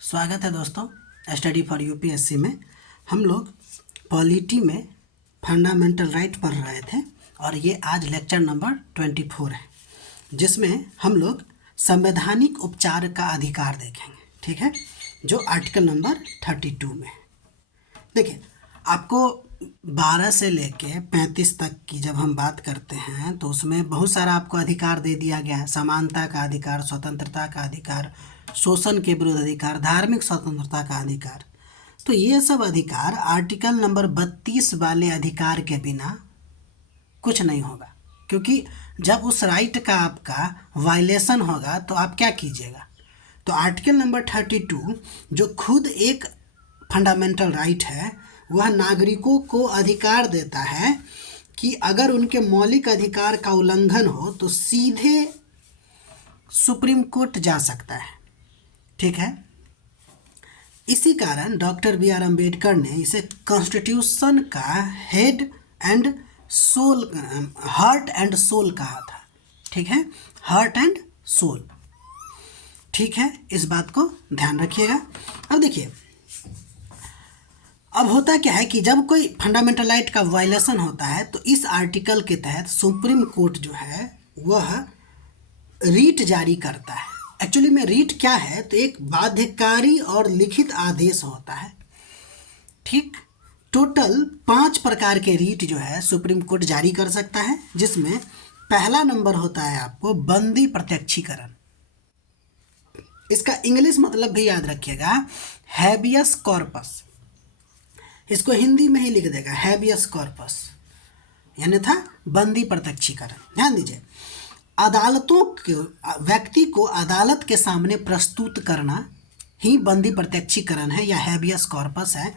स्वागत है दोस्तों स्टडी फॉर यूपीएससी में। हम लोग पॉलिटी में फंडामेंटल राइट पढ़ रहे थे और ये आज लेक्चर नंबर 24 है, जिसमें हम लोग संवैधानिक उपचार का अधिकार देखेंगे। ठीक है, जो आर्टिकल नंबर 32 में है। देखिए, आपको 12 से लेके 35 तक की जब हम बात करते हैं तो उसमें बहुत सारा आपको अधिकार दे दिया गया है। समानता का अधिकार, स्वतंत्रता का अधिकार, शोषण के विरुद्ध अधिकार, धार्मिक स्वतंत्रता का अधिकार। तो ये सब अधिकार आर्टिकल नंबर 32 वाले अधिकार के बिना कुछ नहीं होगा, क्योंकि जब उस राइट का आपका वायलेशन होगा तो आप क्या कीजिएगा। तो आर्टिकल नंबर 32 जो खुद एक फंडामेंटल राइट है, वह नागरिकों को अधिकार देता है कि अगर उनके मौलिक अधिकार का उल्लंघन हो तो सीधे सुप्रीम कोर्ट जा सकता है। ठीक है, इसी कारण डॉक्टर बी.आर. अम्बेडकर ने इसे कॉन्स्टिट्यूशन का head and soul, heart and soul कहा था। ठीक है, हार्ट एंड सोल। ठीक है, इस बात को ध्यान रखिएगा। अब देखिए, अब होता क्या है कि जब कोई फंडामेंटल राइट का वायलेशन होता है तो इस आर्टिकल के तहत सुप्रीम कोर्ट जो है वह रीट जारी करता है। एक्चुअली में रीट क्या है, तो एक बाध्यकारी और लिखित आदेश होता है। ठीक, टोटल 5 प्रकार के रीट जो है सुप्रीम कोर्ट जारी कर सकता है, जिसमें पहला नंबर होता है आपको बंदी प्रत्यक्षीकरण। इसका इंग्लिश मतलब भी याद रखिएगा, हैबियस कॉर्पस। इसको हिंदी में ही लिख देगा हैबियस कॉर्पस, यानी था बंदी प्रत्यक्षीकरण। ध्यान दीजिए, अदालतों के व्यक्ति को अदालत के सामने प्रस्तुत करना ही बंदी प्रत्यक्षीकरण है या हैबियस कॉर्पस है।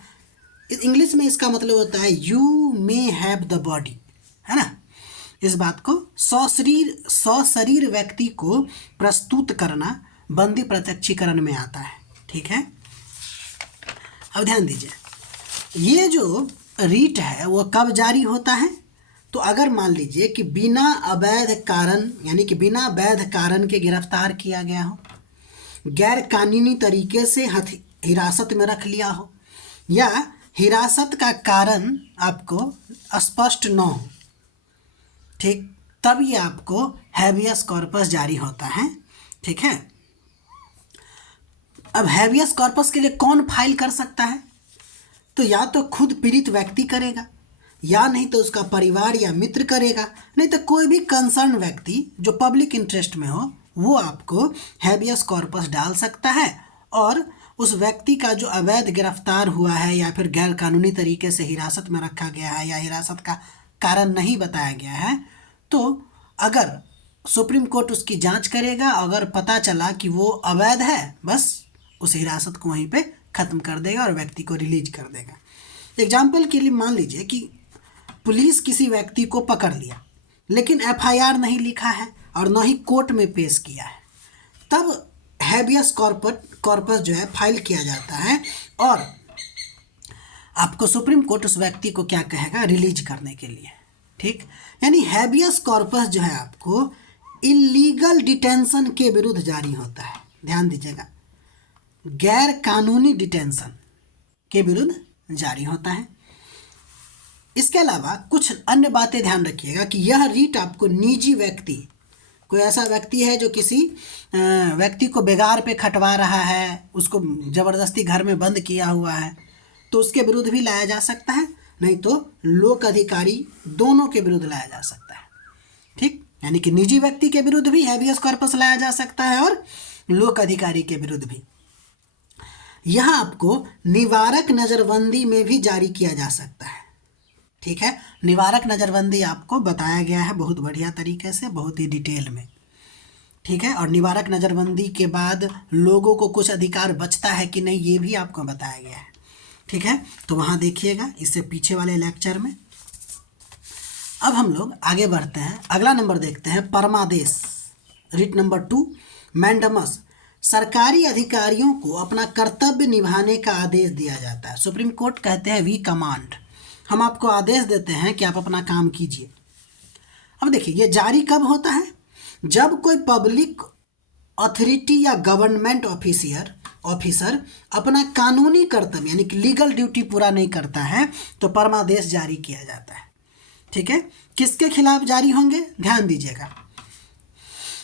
इंग्लिश में इसका मतलब होता है you may have the body, है ना। इस बात को सशरीर व्यक्ति को प्रस्तुत करना बंदी प्रत्यक्षीकरण में आता है। ठीक है, अब ध्यान दीजिए, ये जो रीट है वो कब जारी होता है, तो अगर मान लीजिए कि बिना अवैध कारण यानी कि बिना वैध कारण के गिरफ्तार किया गया हो, गैर कानूनी तरीके से हिरासत में रख लिया हो, या हिरासत का कारण आपको स्पष्ट न हो। ठीक, तब ये आपको हैबियस कॉर्पस जारी होता है। ठीक है, अब हैबियस कॉर्पस के लिए कौन फाइल कर सकता है, तो या तो खुद पीड़ित व्यक्ति करेगा, या नहीं तो उसका परिवार या मित्र करेगा, नहीं तो कोई भी कंसर्न व्यक्ति जो पब्लिक इंटरेस्ट में हो वो आपको हैबियस कॉर्पस डाल सकता है। और उस व्यक्ति का जो अवैध गिरफ्तार हुआ है या फिर गैर कानूनी तरीके से हिरासत में रखा गया है या हिरासत का कारण नहीं बताया गया है, तो अगर सुप्रीम कोर्ट उसकी जांच करेगा, अगर पता चला कि वो अवैध है, बस उस हिरासत को वहीं पे ख़त्म कर देगा और व्यक्ति को रिलीज कर देगा। एग्जाम्पल के लिए मान लीजिए कि पुलिस किसी व्यक्ति को पकड़ लिया, लेकिन एफआईआर नहीं लिखा है और न ही कोर्ट में पेश किया है, तब हैबियस कॉर्पस जो है फाइल किया जाता है और आपको सुप्रीम कोर्ट उस व्यक्ति को क्या कहेगा, रिलीज करने के लिए। ठीक, यानी हैबियस कॉर्पस जो है आपको इलीगल डिटेंशन के विरुद्ध जारी होता है। ध्यान दीजिएगा, गैर कानूनी डिटेंशन के विरुद्ध जारी होता है। इसके अलावा कुछ अन्य बातें ध्यान रखिएगा कि यह रीट आपको निजी व्यक्ति, कोई ऐसा व्यक्ति है जो किसी व्यक्ति को बेगार पे खटवा रहा है, उसको ज़बरदस्ती घर में बंद किया हुआ है, तो उसके विरुद्ध भी लाया जा सकता है, नहीं तो लोक अधिकारी, दोनों के विरुद्ध लाया जा सकता है। ठीक, यानी कि निजी व्यक्ति के विरुद्ध भी हैबियस कॉर्पस लाया जा सकता है और लोक अधिकारी के विरुद्ध भी। यह आपको निवारक नज़रबंदी में भी जारी किया जा सकता है। ठीक है, निवारक नज़रबंदी आपको बताया गया है बहुत बढ़िया तरीके से, बहुत ही डिटेल में। ठीक है, और निवारक नज़रबंदी के बाद लोगों को कुछ अधिकार बचता है कि नहीं, ये भी आपको बताया गया है। ठीक है, तो वहाँ देखिएगा इससे पीछे वाले लेक्चर में। अब हम लोग आगे बढ़ते हैं, अगला नंबर देखते हैं परमादेश। REET number 2 mandamus. सरकारी अधिकारियों को अपना कर्तव्य निभाने का आदेश दिया जाता है। सुप्रीम कोर्ट कहते हैं वी कमांड, हम आपको आदेश देते हैं कि आप अपना काम कीजिए। अब देखिए, ये जारी कब होता है, जब कोई पब्लिक अथॉरिटी या गवर्नमेंट ऑफिसियर ऑफिसर अपना कानूनी कर्तव्य यानी कि लीगल ड्यूटी पूरा नहीं करता है तो परमादेश जारी किया जाता है। ठीक है, किसके खिलाफ जारी होंगे, ध्यान दीजिएगा,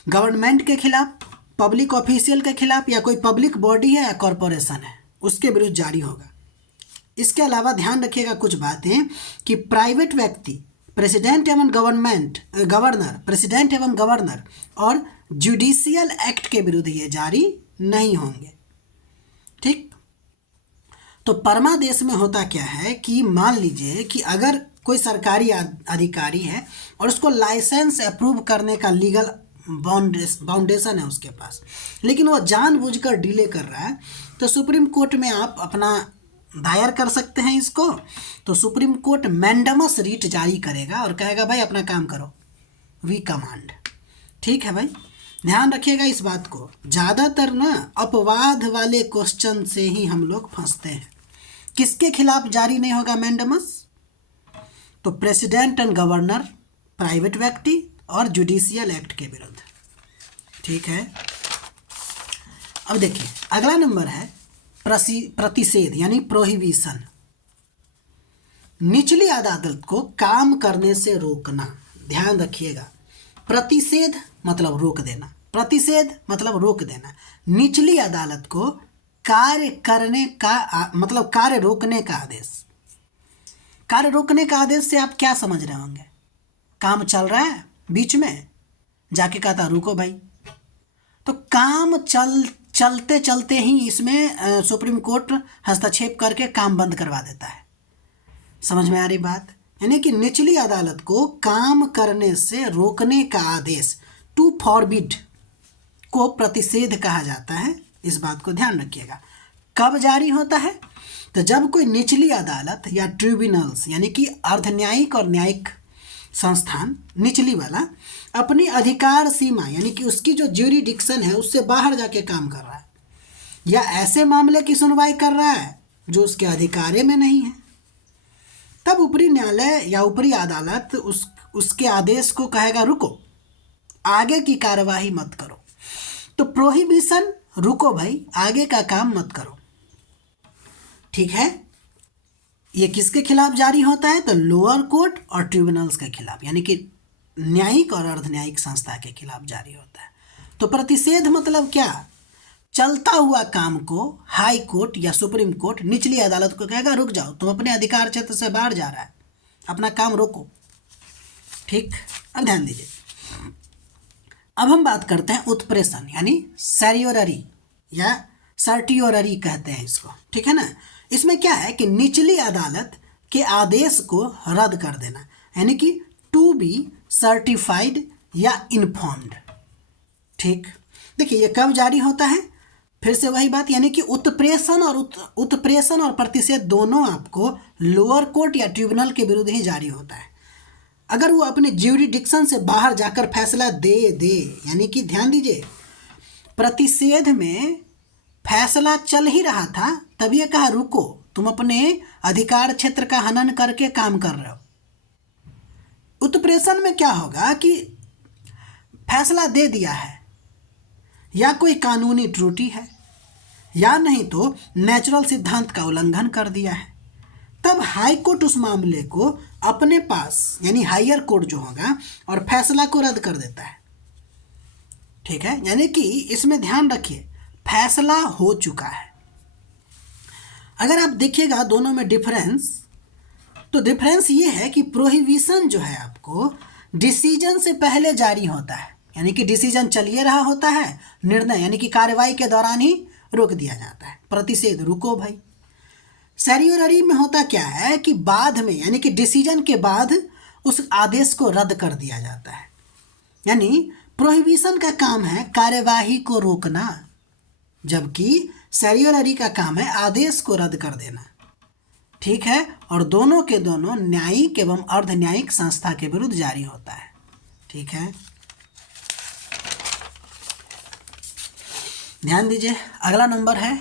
गवर्नमेंट के खिलाफ, पब्लिक ऑफिशियल के खिलाफ, या कोई पब्लिक बॉडी है या कॉरपोरेशन है उसके विरुद्ध जारी होगा। इसके अलावा ध्यान रखिएगा कुछ बातें कि प्राइवेट व्यक्ति प्रेसिडेंट एवं गवर्नर और जुडिशियल एक्ट के विरुद्ध ये जारी नहीं होंगे। ठीक, तो परमादेश में होता क्या है कि मान लीजिए कि अगर कोई सरकारी अधिकारी है और उसको लाइसेंस अप्रूव करने का लीगल बाउंडेशन है उसके पास, लेकिन वो जानबूझकर डिले कर रहा है, तो सुप्रीम कोर्ट में आप अपना दायर कर सकते हैं इसको। तो सुप्रीम कोर्ट मैंडेमस रीट जारी करेगा और कहेगा भाई अपना काम करो, वी कमांड। ठीक है भाई, ध्यान रखिएगा इस बात को। ज़्यादातर ना अपवाद वाले क्वेश्चन से ही हम लोग फंसते हैं। किसके खिलाफ जारी नहीं होगा मैंडेमस, तो प्रेसिडेंट एंड गवर्नर, प्राइवेट व्यक्ति और जुडिशियल एक्ट के विरुद्ध। ठीक है, अब देखिए अगला नंबर है प्रतिषेध यानी प्रोहिबिशन। निचली अदालत को काम करने से रोकना। ध्यान रखिएगा, प्रतिषेध मतलब रोक देना, प्रतिषेध मतलब रोक देना। निचली अदालत को कार्य करने का मतलब कार्य रोकने का आदेश। कार्य रोकने का आदेश से आप क्या समझ रहे होंगे, काम चल रहा है बीच में जाके कहता रुको भाई, तो काम चलते चलते ही इसमें सुप्रीम कोर्ट हस्तक्षेप करके काम बंद करवा देता है। समझ में आ रही बात, यानी कि निचली अदालत को काम करने से रोकने का आदेश, टू फॉरबिड, को प्रतिषेध कहा जाता है। इस बात को ध्यान रखिएगा। कब जारी होता है, तो जब कोई निचली अदालत या ट्रिब्यूनल्स यानी कि अर्धन्यायिक और न्यायिक संस्थान, निचली वाला, अपनी अधिकार सीमा यानी कि उसकी जो ज्यूरिडिक्शन है उससे बाहर जाके काम कर रहा है, या ऐसे मामले की सुनवाई कर रहा है जो उसके अधिकार में नहीं है, तब ऊपरी न्यायालय या ऊपरी अदालत उसके आदेश को कहेगा रुको, आगे की कार्यवाही मत करो। तो प्रोहिबिशन, रुको भाई, आगे का काम मत करो। ठीक है, ये किसके खिलाफ जारी होता है, तो लोअर कोर्ट और ट्रिब्यूनल्स के खिलाफ यानी कि न्यायिक और अर्धन्यायिक संस्था के खिलाफ जारी होता है। तो प्रतिषेध मतलब क्या, चलता हुआ काम को हाई कोर्ट या सुप्रीम कोर्ट निचली अदालत को कहेगा रुक जाओ, तुम अपने अधिकार क्षेत्र से बाहर जा रहा है, अपना काम रोको। ठीक, अब ध्यान दीजिए, अब हम बात करते हैं उत्प्रेषण यानी सैरियोररी या सर्टियोररी कहते हैं इसको। ठीक है ना, इसमें क्या है कि निचली अदालत के आदेश को रद्द कर देना, यानी कि टू बी सर्टिफाइड या इन्फॉर्म्ड। ठीक, देखिए ये कब जारी होता है, फिर से वही बात, यानी कि उत्प्रेषण और प्रतिषेध दोनों आपको लोअर कोर्ट या ट्रिब्यूनल के विरुद्ध ही जारी होता है। अगर वो अपने ज्यूरिडिक्शन से बाहर जाकर फैसला दे यानी कि ध्यान दीजिए, प्रतिषेध में फैसला चल ही रहा था, तब ये कहा रुको, तुम अपने अधिकार क्षेत्र का हनन करके काम कर रहे हो। उत्प्रेषण में क्या होगा कि फैसला दे दिया है, या कोई कानूनी त्रुटि है, या नहीं तो नेचुरल सिद्धांत का उल्लंघन कर दिया है, तब हाई कोर्ट उस मामले को अपने पास यानी हायर कोर्ट जो होगा और फैसला को रद्द कर देता है। ठीक है, यानी कि इसमें ध्यान रखिए फैसला हो चुका है। अगर आप देखिएगा दोनों में डिफरेंस, तो डिफरेंस ये है कि प्रोहिबिशन जो है आपको डिसीजन से पहले जारी होता है, यानी कि डिसीजन चलिए रहा होता है, निर्णय यानी कि कार्रवाई के दौरान ही रोक दिया जाता है। प्रतिषेध, रुको भाई। सैरियोररी में होता क्या है कि बाद में यानी कि डिसीजन के बाद उस आदेश को रद्द कर दिया जाता है। यानी प्रोहिबिशन का काम है कार्यवाही को रोकना, जबकि सैरियोररी का काम है आदेश को रद्द कर देना। ठीक है, और दोनों के दोनों न्यायिक एवं अर्धन्यायिक संस्था के विरुद्ध जारी होता है। ठीक है, ध्यान दीजिए, अगला नंबर है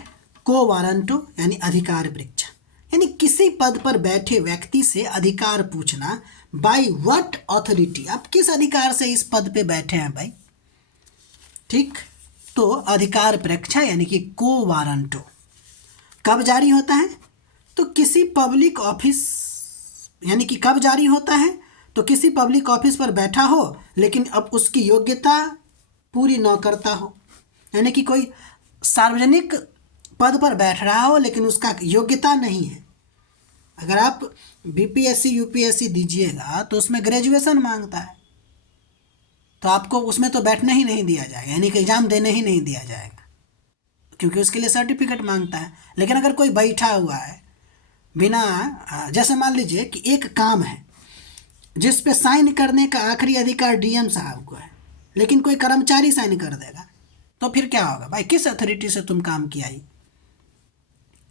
को वारंटो यानी अधिकार परीक्षा, यानी किसी पद पर बैठे व्यक्ति से अधिकार पूछना। बाय व्हाट अथॉरिटी, आप किस अधिकार से इस पद पे बैठे हैं भाई। ठीक, तो अधिकार परीक्षा यानी कि को वारंटो कब जारी होता है? तो किसी पब्लिक ऑफिस यानी कि कब जारी होता है? तो किसी पब्लिक ऑफिस पर बैठा हो लेकिन अब उसकी योग्यता पूरी न करता हो, यानी कि कोई सार्वजनिक पद पर बैठ रहा हो लेकिन उसका योग्यता नहीं है। अगर आप बीपीएससी यूपीएससी दीजिएगा तो उसमें ग्रेजुएशन मांगता है, तो आपको उसमें तो बैठने ही नहीं दिया जाएगा, यानी कि एग्ज़ाम देने ही नहीं दिया जाएगा, क्योंकि उसके लिए सर्टिफिकेट मांगता है। लेकिन अगर कोई बैठा हुआ है बिना, जैसे मान लीजिए कि एक काम है जिस पे साइन करने का आखिरी अधिकार डीएम साहब को है, लेकिन कोई कर्मचारी साइन कर देगा, तो फिर क्या होगा भाई? किस अथॉरिटी से तुम काम किया ही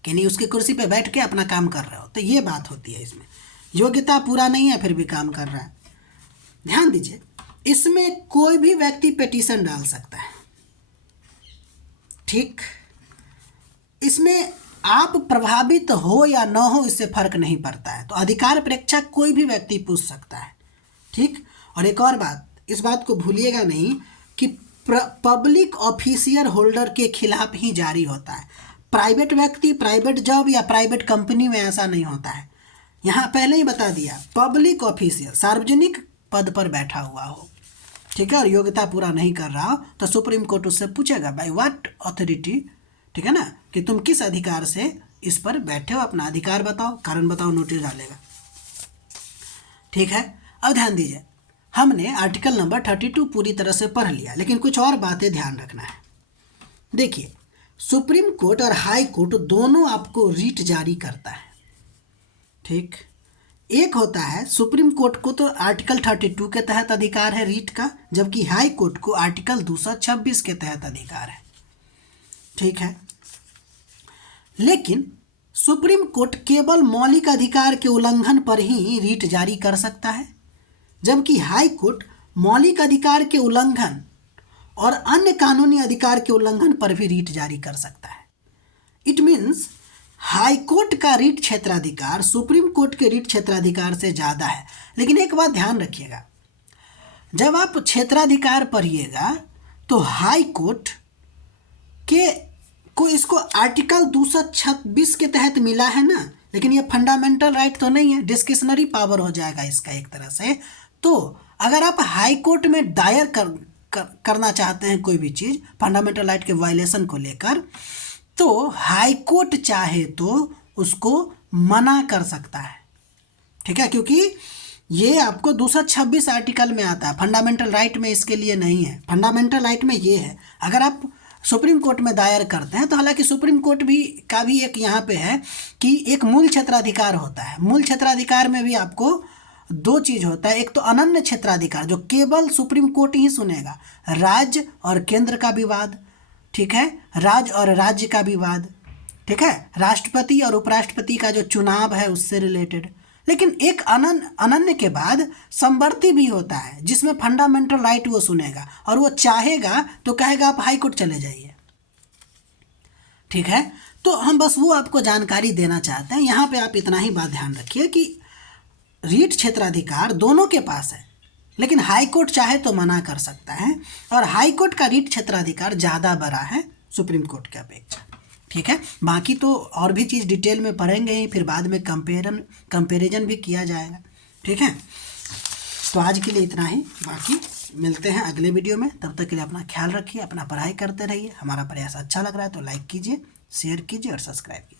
कि नहीं उसकी कुर्सी पे बैठ के अपना काम कर रहे हो? तो ये बात होती है, इसमें योग्यता पूरा नहीं है फिर भी काम कर रहा है। ध्यान दीजिए, इसमें कोई भी व्यक्ति पिटीशन डाल सकता है, ठीक। इसमें आप प्रभावित हो या न हो इससे फर्क नहीं पड़ता है, तो अधिकार परीक्षा कोई भी व्यक्ति पूछ सकता है, ठीक। और एक और बात, इस बात को भूलिएगा नहीं कि पब्लिक ऑफिसियर होल्डर के खिलाफ ही जारी होता है। प्राइवेट व्यक्ति, प्राइवेट जॉब या प्राइवेट कंपनी में ऐसा नहीं होता है। यहाँ पहले ही बता दिया, पब्लिक ऑफिसियर सार्वजनिक पद पर बैठा हुआ हो, ठीक है, और योग्यता पूरा नहीं कर रहा हो, तो सुप्रीम कोर्ट उससे पूछेगा भाई व्हाट अथॉरिटी, ठीक है ना, कि तुम किस अधिकार से इस पर बैठे हो, अपना अधिकार बताओ, कारण बताओ, नोटिस डालेगा, ठीक है। अब ध्यान दीजिए, हमने आर्टिकल नंबर 32 पूरी तरह से पढ़ लिया, लेकिन कुछ और बातें ध्यान रखना है। देखिए, सुप्रीम कोर्ट और हाई कोर्ट दोनों आपको रीट जारी करता है, ठीक। एक होता है सुप्रीम कोर्ट को तो आर्टिकल 32 के तहत अधिकार है रीट का, जबकि हाई कोर्ट को आर्टिकल 226 के तहत अधिकार है, ठीक है। लेकिन सुप्रीम कोर्ट केवल मौलिक अधिकार के उल्लंघन पर ही रीट जारी कर सकता है, जबकि हाई कोर्ट मौलिक अधिकार के उल्लंघन और अन्य कानूनी अधिकार के उल्लंघन पर भी रीट जारी कर सकता है। इट मीन्स हाई कोर्ट का रीट क्षेत्राधिकार सुप्रीम कोर्ट के रीट क्षेत्राधिकार से ज़्यादा है। लेकिन एक बात ध्यान रखिएगा, जब आप क्षेत्राधिकार पढ़िएगा तो हाई कोर्ट के को इसको आर्टिकल 226 के तहत मिला है ना, लेकिन ये फंडामेंटल राइट तो नहीं है, डिस्क्रिशनरी पावर हो जाएगा इसका एक तरह से। तो अगर आप हाई कोर्ट में दायर करना चाहते हैं कोई भी चीज़ फंडामेंटल राइट के वायलेशन को लेकर, तो हाई कोर्ट चाहे तो उसको मना कर सकता है, ठीक है, क्योंकि ये आपको 226 आर्टिकल में आता है, फंडामेंटल राइट में इसके लिए नहीं है। फंडामेंटल राइट में ये है, अगर आप सुप्रीम कोर्ट में दायर करते हैं तो हालांकि सुप्रीम कोर्ट का भी एक यहाँ पे है कि एक मूल क्षेत्राधिकार होता है। मूल क्षेत्राधिकार में भी आपको दो चीज़ होता है, एक तो अनन्य क्षेत्राधिकार जो केवल सुप्रीम कोर्ट ही सुनेगा, राज्य और केंद्र का विवाद, ठीक है, राज्य और राज्य का विवाद, ठीक है, राष्ट्रपति और उपराष्ट्रपति का जो चुनाव है उससे रिलेटेड। लेकिन एक अनन्य के बाद समवर्ती भी होता है जिसमें फंडामेंटल राइट वो सुनेगा, और वो चाहेगा तो कहेगा आप हाई कोर्ट चले जाइए, ठीक है। तो हम बस वो आपको जानकारी देना चाहते हैं। यहाँ पे आप इतना ही बात ध्यान रखिए कि रीट क्षेत्राधिकार दोनों के पास है, लेकिन हाई कोर्ट चाहे तो मना कर सकता है, और हाई कोर्ट का रीट क्षेत्राधिकार ज़्यादा बड़ा है सुप्रीम कोर्ट की अपेक्षा, ठीक है। बाकी तो और भी चीज़ डिटेल में पढ़ेंगे ही, फिर बाद में कंपेरिजन भी किया जाएगा, ठीक है। तो आज के लिए इतना ही, बाकी मिलते हैं अगले वीडियो में। तब तक के लिए अपना ख्याल रखिए, अपना पढ़ाई करते रहिए। हमारा प्रयास अच्छा लग रहा है तो लाइक कीजिए, शेयर कीजिए और सब्सक्राइब कीजिए।